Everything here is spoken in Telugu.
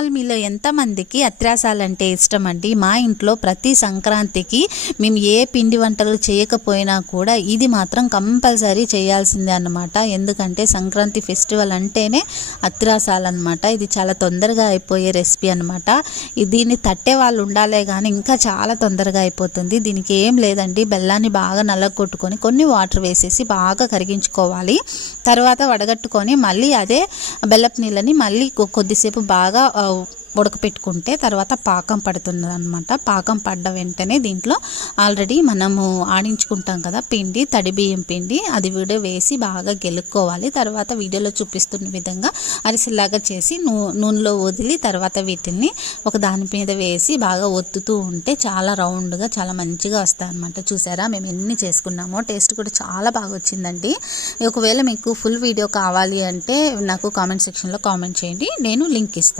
ఆల్ మీలో ఎంతమందికి అత్యాసాలంటే ఇష్టం అండి మా ఇంట్లో ప్రతి సంక్రాంతికి మేము ఏ పిండి వంటలు చేయకపోయినా కూడా ఇది మాత్రం కంపల్సరీ చేయాల్సిందే అన్నమాట. ఎందుకంటే సంక్రాంతి ఫెస్టివల్ అంటేనే అత్రాసాలు అనమాట ఇది చాలా తొందరగా అయిపోయే రెసిపీ అనమాట దీన్ని తట్టే వాళ్ళు ఉండాలే కానీ ఇంకా చాలా తొందరగా అయిపోతుంది. దీనికి ఏం లేదండి. బెల్లాన్ని బాగా నల్లగొట్టుకొని కొన్ని వాటర్ వేసేసి బాగా కరిగించుకోవాలి. తర్వాత వడగట్టుకొని మళ్ళీ అదే బెల్లపు నీళ్ళని మళ్ళీ కొ- కొద్దిసేపు బాగా ఉడకపెట్టుకుంటే తర్వాత పాకం పడుతుంది అనమాట పాకం పడ్డ వెంటనే దీంట్లో ఆల్రెడీ మనము ఆడించుకుంటాం కదా పిండి తడి బియ్యం పిండి అది వీడియో వేసి బాగా గెలుక్కోవాలి. తర్వాత వీడియోలో చూపిస్తున్న విధంగా అరిసెలాగా చేసి నూ నూనెలో వదిలి తర్వాత వీటిని ఒక దాని మీద వేసి బాగా ఒత్తుతూ ఉంటే చాలా రౌండ్గా చాలా మంచిగా వస్తాయి అనమాట చూసారా? మేము ఎన్ని చేసుకున్నామో? టేస్ట్ కూడా చాలా బాగా వచ్చిందండి. ఒకవేళ మీకు ఫుల్ వీడియో కావాలి అంటే నాకు కామెంట్ సెక్షన్లో కామెంట్ చేయండి. నేను లింక్ ఇస్తాను